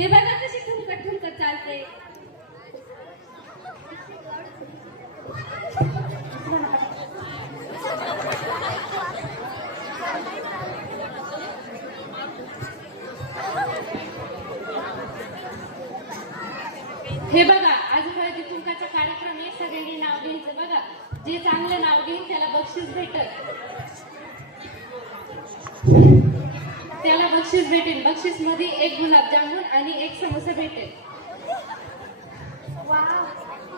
ते बघा कशी ठुमकत ठुमकत चालते. हे बघा आज हळदी कुंकाचा कार्यक्रम आहे. सगळ्यांनी नाव घ्यायचं. बघा जे चांगलं नाव घेईल त्याला बक्षीस भेटल. बक्षीस भेटेल. बक्षीसमध्ये एक गुलाबजामुन आणि एक समोसा भेटेल.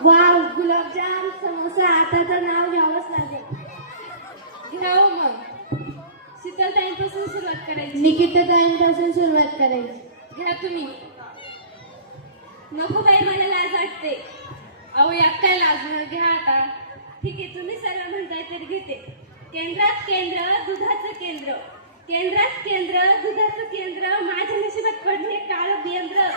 वाव. गुलाबजाम समोसा. आता तर नाव घ्यावंच लागेल. घ्या हो मग. शीतल टाईमपासून सुरुवात करायची. निकिता ताईंपासून सुरुवात करायची. घ्या तुम्ही. नको बाई मला लाज वाटते. अहो यात काय लाजणं. घ्या आता. ठीक आहे तुम्ही सगळं म्हणताय तरी घेते. केंद्रात केंद्र दुधाचं केंद्र. केंद्रात केंद्र दुधाचं केंद्र माझ्या नशिबात पडले काळ बेंद्र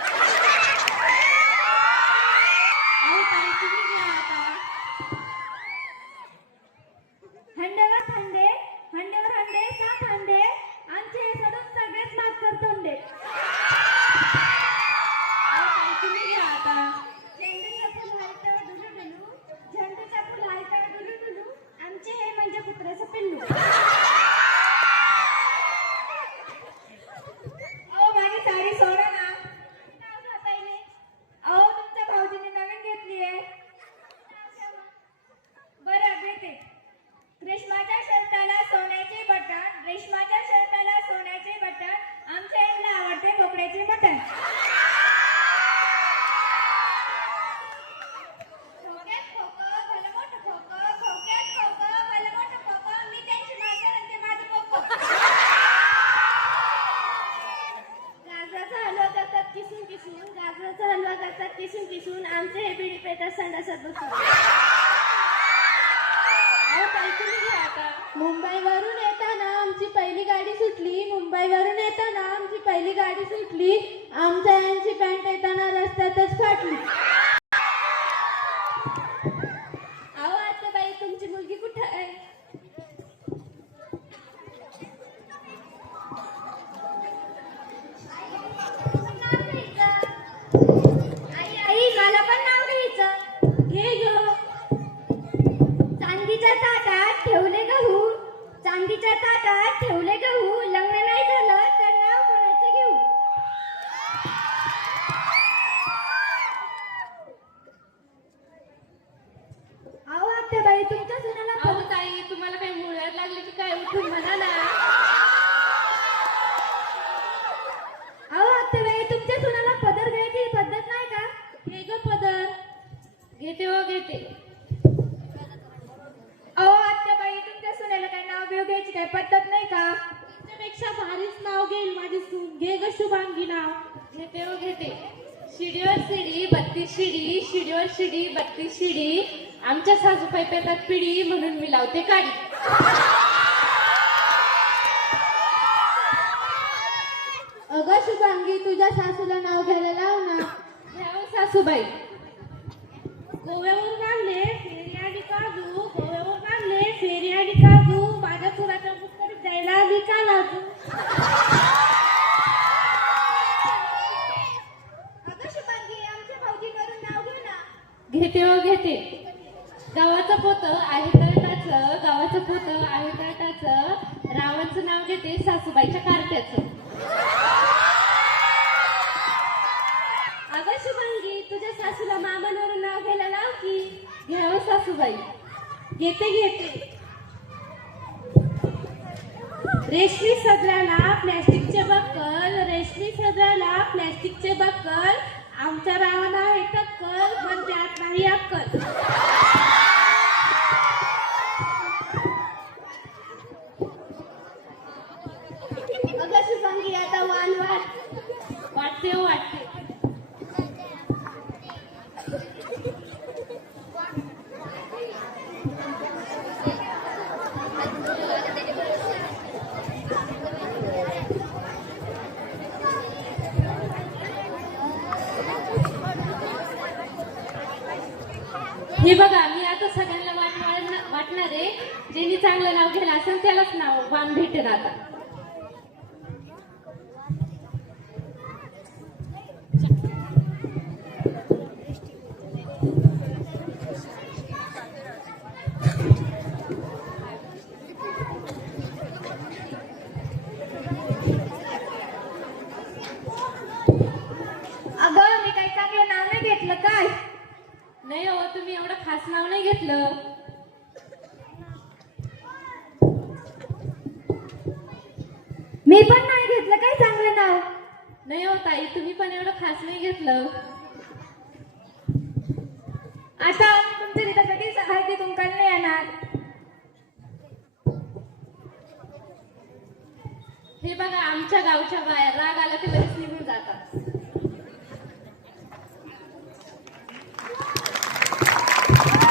পেটের মধ্যে अहो घ्या आता. मुंबईवरून येताना आमची पहिली गाडी सुटली. मुंबईवरून येताना आमची पहिली गाडी सुटली. आमच्या यांची पॅन्ट येताना रस्त्यातच फाटली अहो आता बाई तुमची मुलगी कुठं आहे आई आई मला पण नाव घ्यायचं घे ग चांदीच्या ताटात ठेवले गहू चांदीच्या ताटात ठेवले गहू लग्न नाही झालं तर नाव कोणाचं घेऊ अहो आत्या बाई तुमच्या सुनाला अहो ताई तुम्हाला काही मुळ्यात लागले की काय उठून म्हणा ना. अहो आत्या बाई तुमच्या सुनाला पदर घ्यायची पद्धत नाही का? हे ग पदर. घेते हो घेते. अहो आत्या बाई तुमच्या सुनाला काय नाव बिव घ्यायची काय पद्धत नाही का? त्याच्यापेक्षा भारीच नाव घेईल माझी सून. घे ग शुभांगी नाव. घेते हो घेते. शिडीवर शिडी बत्तीस शिडी शिडीवर शिडी बत्तीस शिडी. आमच्या सासूबाई पेतात पिढी म्हणून मी लावते काडी. अगं शुभांगी तुझ्या सासूला नाव घ्यायला लाव ना. सासूबाई. गोव्यावरून आणले फेरी आणि काजू गोव्यावरून आणले फेरी आणि काजू माझ्या पुराच्या पुस्तकात जायला आली का लाजू अगं शुभांगी आमच्या भाऊजीवरून नाव घे ना घेते हो घेते गावाचं पोत आहे रावणाचं पुतळ पोत आहे तळटाचं नाव घेते सासूबाईच्या कारट्याचं. अगं शुभांगी तुझ्या सासूला मामांवरून नाव घ्यायला लाव की. घ्या सासूबाई. घेते घेते. रेशमी सदराला प्लॅस्टिकचे बक्कल रेशमी सदराला प्लॅस्टिकचे बक्कल. आमच्या रावाला आहे टक्कल पण त्यात नाही अक्कल अगं शुभांगी आता वान वाट वाटते हो वाटते हे बघा मी आता सगळ्यांना वाटणार वाटणार आहे. ज्यांनी चांगलं नाव घ्यायला असेल त्यालाच नाव वाण भेटेल आता अगं मी काही चांगलं नाव नाही घेतलं काय नाही हो तुम्ही एवढं खास नाव नाही घेतलं. मी पण नाही घेतलं काय चांगलं नाव? नाही हो ताई तुम्ही पण एवढं खास नाही घेतलं. आता आम्ही तुमच्या तिथं सहाय्य तुमका नाही येणार. हे बघा आमच्या गावच्या बाया राग आला की लगेच निघून जातात.